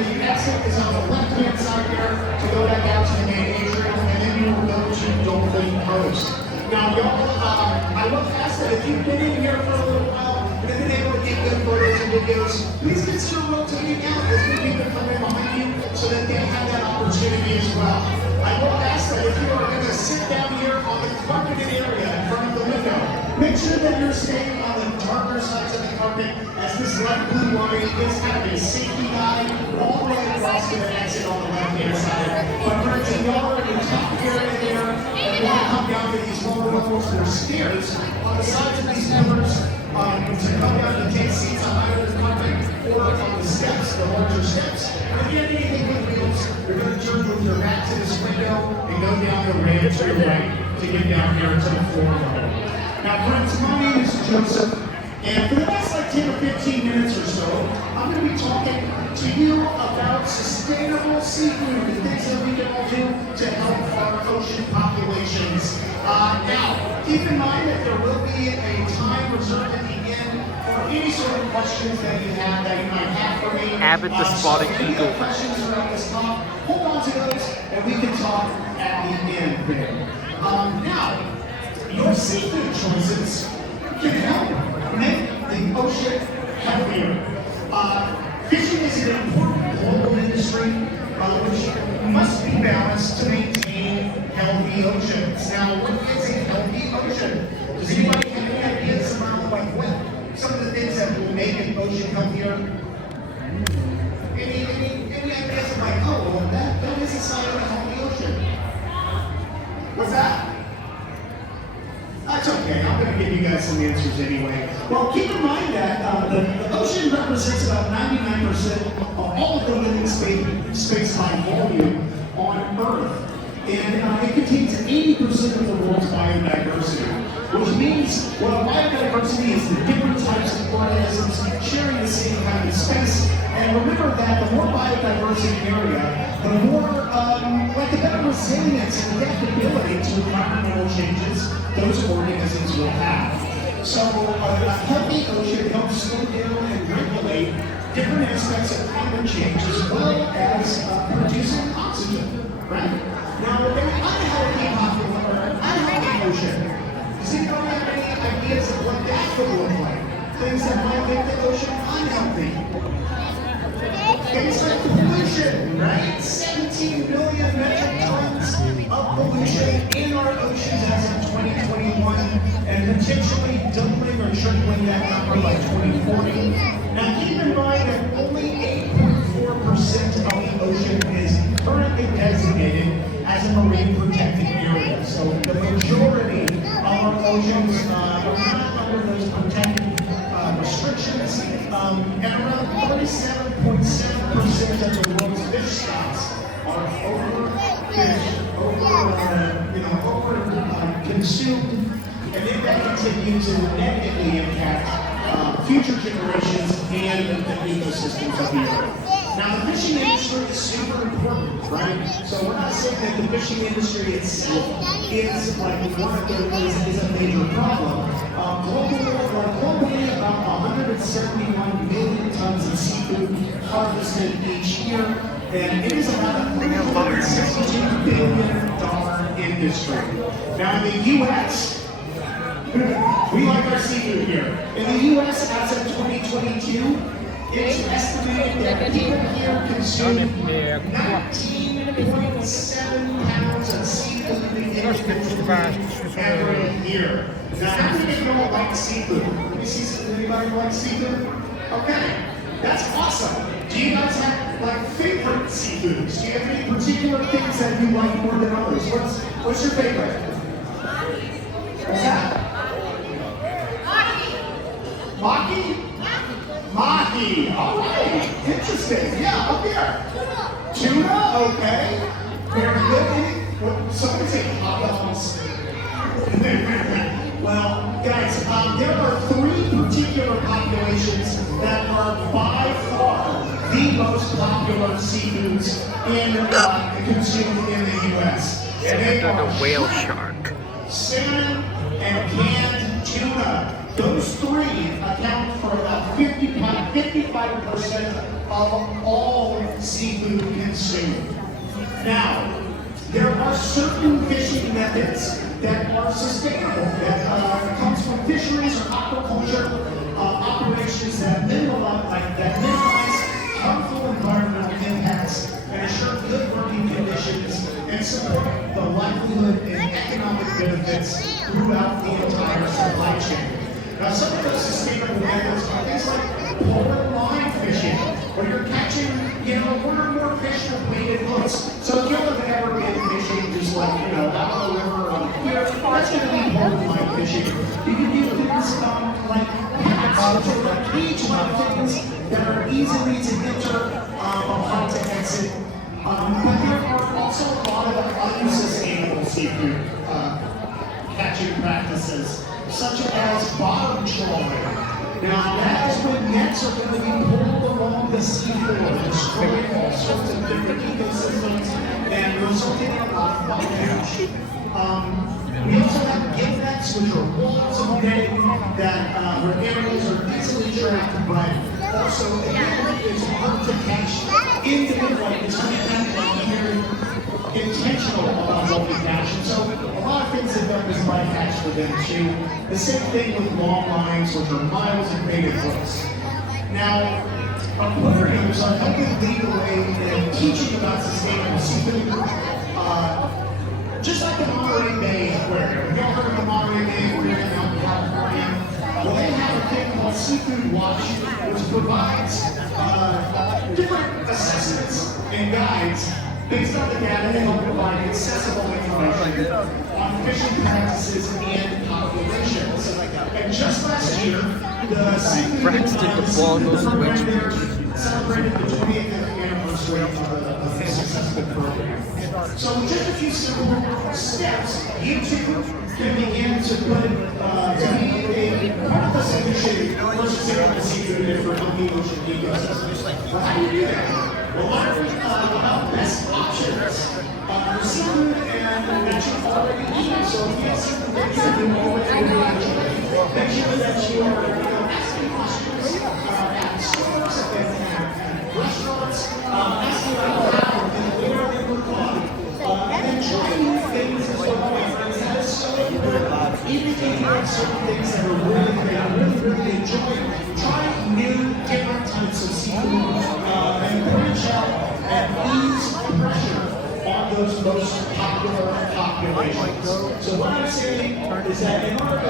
The exit is on the left-hand side there to go back out to the main atrium, and then you will go to Dolphin Coast. Now, y'all, I will ask that if you've been in here for a little while and have been able to get good photos and videos, please consider rotating out as we people come in behind you so that they have that opportunity as well. I will ask that if you are going to sit down here on the carpeted area in front of the window, make sure that you're staying on the darker sides of the carpet, as this light blue line is kind of a safety guide all the way across to the exit on the left-hand side. But for instance, y'all are in the top area there, and you want to come down to these lower levels, there are stairs on the sides of these pillars to come down to take seats on either the carpet or on the steps, the larger steps. And if you have anything with wheels, you're going to turn with your back to this window and go down the ramp to your right to get down here to the floor level. Now, friends, my name is Joseph, and for the next 10 or 15 minutes or so, I'm going to be talking to you about sustainable seafood, the things that we can all do to help our ocean populations. Now, keep in mind that there will be a time reserved at the end for any sort of questions that you have that you might have for me. Abbott the Spotted Eagle. Questions around this talk, hold on to those, and we can talk at the end there. Now, your seafood choices can help make the ocean healthier. Fishing is an important global industry which must be balanced to maintain healthy oceans. Now, what is a healthy ocean? Does anybody have any ideas around what some of the things that will make an ocean healthier? Any ideas of oh, well, that is a sign of a healthy ocean? What's that? That's okay, I'm going to give you guys some answers anyway. Well, keep in mind that the ocean represents about 99% of all of the living space by volume on Earth. And it contains 80% of the world's biodiversity, which means, well, biodiversity is the different types of organisms sharing the same kind of space. And remember that the more biodiverse an area, the more, the better resilience and adaptability to environmental changes those organisms will have. So a healthy ocean helps slow down and regulate different aspects of climate change as well as producing oxygen, right? Now, an unhealthy ocean. Does anyone have any ideas of what that could look like? Things that might make the ocean unhealthy. Things like pollution, right? 17 billion metric tons of pollution in our oceans as of 2021, and potentially doubling or tripling that number by 2040. Now, keep in mind that only 8.4% of the ocean is currently designated as a marine protected area. So the majority of our oceans are not under those protected restrictions, and around 37.7% of the world's fish stocks are overfished, consumed, and if that continues, it will negatively impact future generations and the ecosystems of the Earth. Now, the fishing industry is super important, right? So we're not saying that the fishing industry itself is is a major problem. Globally, about 171 million tons of seafood harvested each year, and it is about a $362 billion industry. Now, in the U.S., we like our seafood here. In the U.S., as of 2022, it's estimated that people here consume 19.7 pounds of seafood every year. Now, how many people like seafood? Let me see, anybody like seafood? Okay, that's awesome. Do you guys have favorite seafoods? Do you have any particular things that you like more than others? What's your favorite? What's that? Maki? Mahi. All right. Interesting. Yeah, up here. Tuna. Okay. Very good. Somebody say hot dogs. Well, guys, there are three particular populations that are by far the most popular seafoods consumed in the U.S. And they are the whale shark, salmon, and canned tuna. Those three account for about 55% of all seafood consumed. Now, there are certain fishing methods that are sustainable, that comes from fisheries or aquaculture operations that minimize harmful environmental impacts and assure good working conditions and support the livelihood and economic benefits throughout the entire supply chain. Now, some of those sustainable methods are things like polar line fishing, where you're catching, one or more fish with weighted hooks. So if you'll have ever been fishing just like, out on the river or here, that's going to be polar line fishing. You can do things like pads, which are like cage-like things that are easily to enter or hard to exit. But there are also a lot of unsustainable seafood catching practices, such as bottom trawling. Now, that is when nets are going to be pulled along the seafloor, destroying all sorts of different ecosystems and resulting in a lot of damage. We also have gill nets, which are walls of netting that where animals are easily trapped, but also, again, it's hard to catch individually. It's hard to be very intentional about what we catch. And so, a lot of things that don't just by catch for them too. The same thing with long lines, which are miles and weighted hooks. Now, aquariums are helping lead the way in teaching about sustainable seafood. Just like the Monterey Bay Aquarium. Have you all heard of the Monterey Bay Aquarium out in California? Well, they have a thing called Seafood Watch, which provides different assessments and guides based on the data to help provide accessible information on fishing practices and populations. And just last year, the Seafood Watch program there celebrated the 20th anniversary of this successful program. So with just a few simple steps, you too can begin to put to be a part of the solution for sustainable seafood and for healthy ocean ecosystems. Well, how do you do that? Well, learn about best options for seafood and that you already eat. So if you have certain things that you already enjoy, make sure that you are asking questions at stores and restaurants, asking about how and where they were caught. And then trying new things as well, my friends. That is so important. Even if you have certain things that are really great, really enjoying, try new, different types of seafood and branch out and ease pressure on those most popular populations. So what I'm saying is that in order to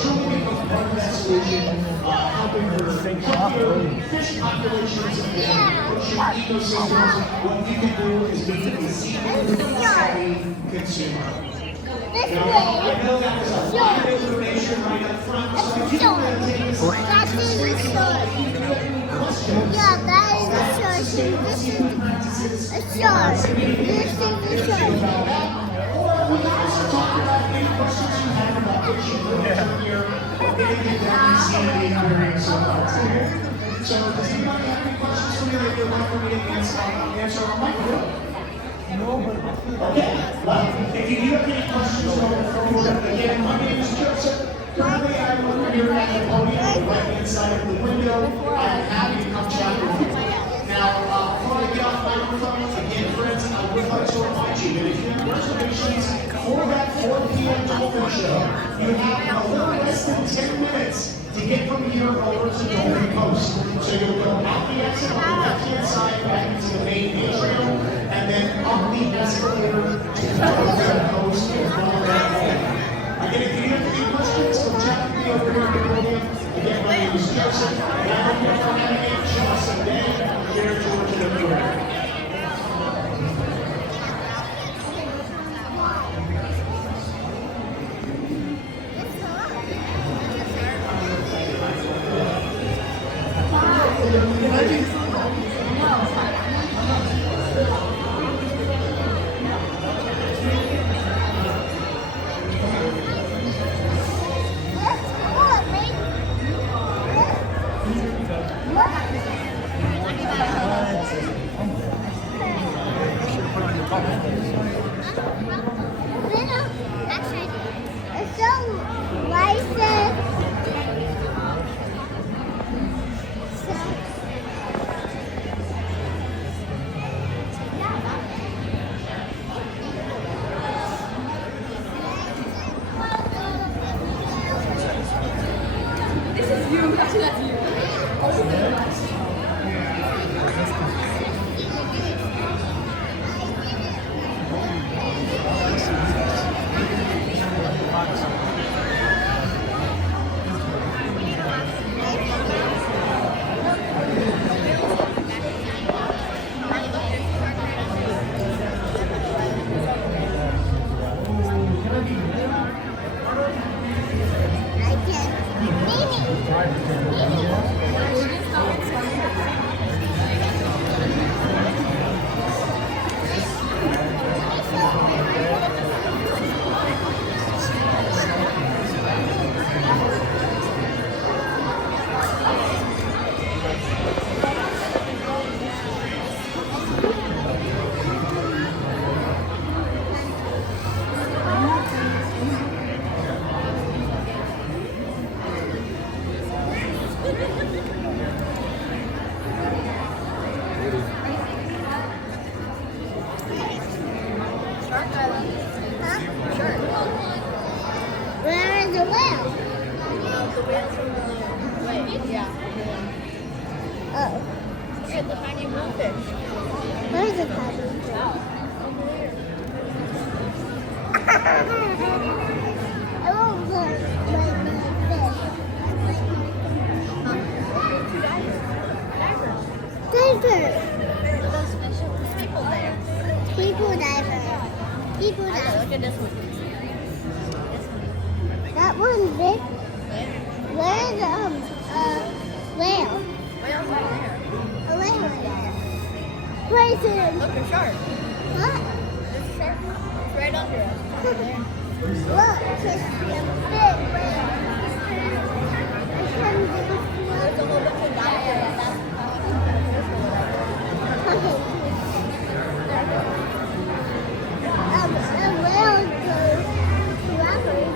truly become part of that solution, helping for healthier fish populations and ocean ecosystems, what you can do is be a seafood-savvy consumer. Now, I know that was a lot of information right up front, so if you want to take this time to explain to all of you, if you have any questions about sustainable seafood practices, or we can also talk about any questions you have about fishing here, or anything that we've seen in the aquarium so far today. So, does anybody have any questions for me that you'd like for me to answer on microphone? Okay, well, if you do have any questions going forward, again, my name is Joseph. Currently, I'm over here at the podium on the right-hand side of the window. I'm happy to come chat with you. Now, before I get off my microphone, again, friends, I would like to remind you that if you have reservations for that 4 p.m. Dolphin Show, you have a little less than 10 minutes to get from here over to Dolphin Coast. So you'll go out the exit on the left-hand side back into the main atrium, and then up the escalator to Dolphin Coast and follow that home. Again, if you have any questions, come chat with me over here at the podium. Again, my name is Joseph, and I hope you're having a awesome day here at Georgia Aquarium. Where is the whale? Oh. Look at the tiny moonfish. Where's the puppy? I won't put my fish. Diver. Those fish are people there. People diver. People Okay, diver. look at this one. That one's big. Where's whale? Whale's right there. A whale there. Where's it? Look, a shark. What? There's a shark. It's right under us. Right there. Look, it's a big whale. I can do There's a whole bunch of divers. That's a whale goes forever.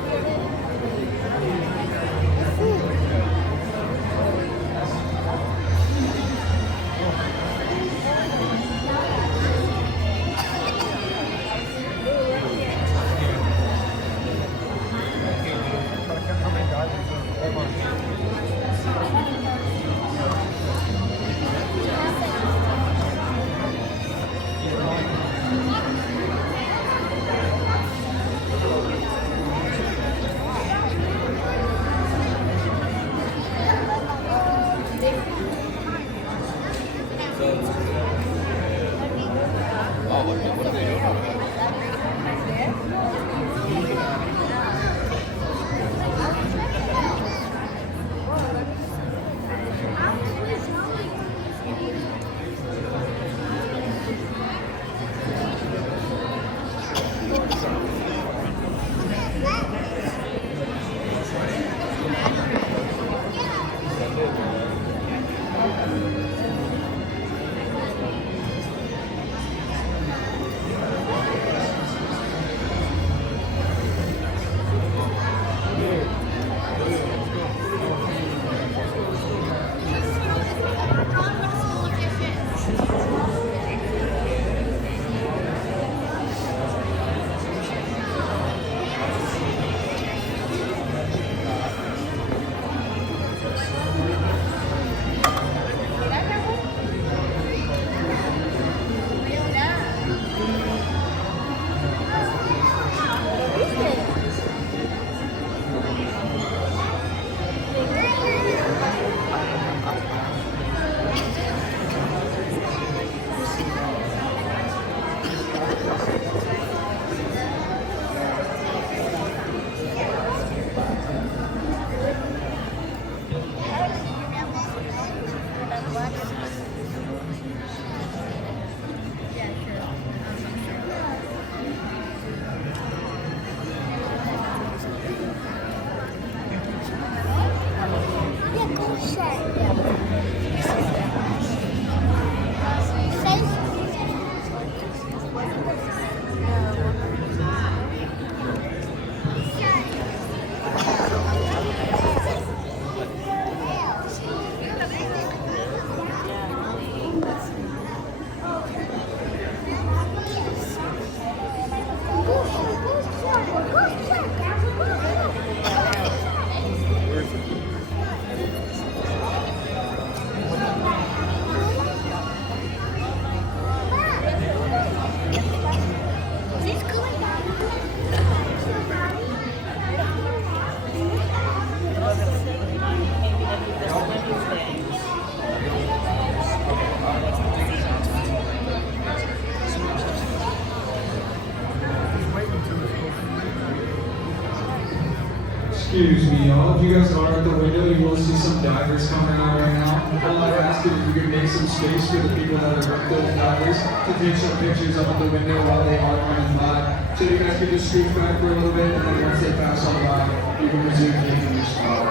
Excuse me, y'all. If you guys are at the window, you will see some divers coming out right now. All I ask is if you could make some space for the people that are with those divers to take some pictures up at the window while they are coming by. So you guys can just scoot back for a little bit, and then once they pass on by, you can resume taking your spot.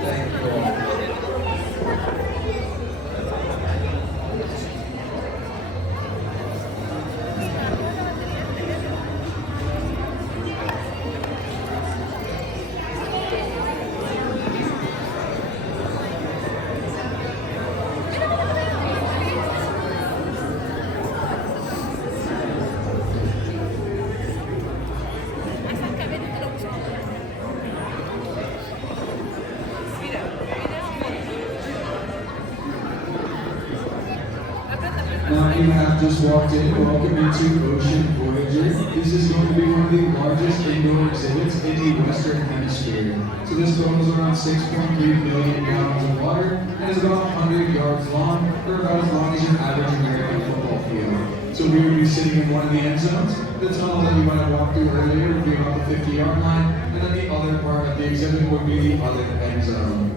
Thank you. Now you have just walked in. Welcome into Ocean Voyager. This is going to be one of the largest indoor exhibits in the Western Hemisphere. So this totals around 6.3 million gallons of water and is about 100 yards long, or about as long as your average American football field. So we would be sitting in one of the end zones. The tunnel that you might have walked through earlier would be about the 50-yard line, and then the other part of the exhibit would be the other end zone.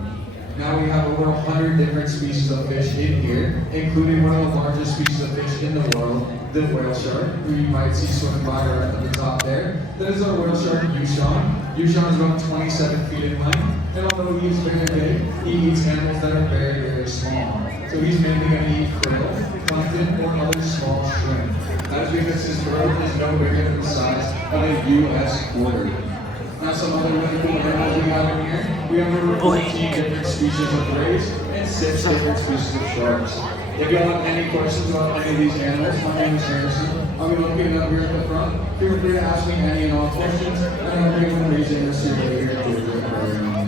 Now we have over 100 different species of fish in here, including one of the largest species of fish in the world, the whale shark, who you might see swimming by right at the top there. That is our whale shark, Yushan. Yushan is about 27 feet in length, and although he is very big, he eats animals that are very, very small. So he's mainly going to eat krill, plankton, or other small shrimp. That is because his throat is no bigger than the size of a U.S. quarter. Now some other really cool animals we have in here. We have over 14 different species of rays and 6 different species of sharks. If you have any questions about any of these animals, my name is Harrison. I'll be located up here at the front. Feel free to ask me any and all questions, and I'll be able to raise answers here at the program.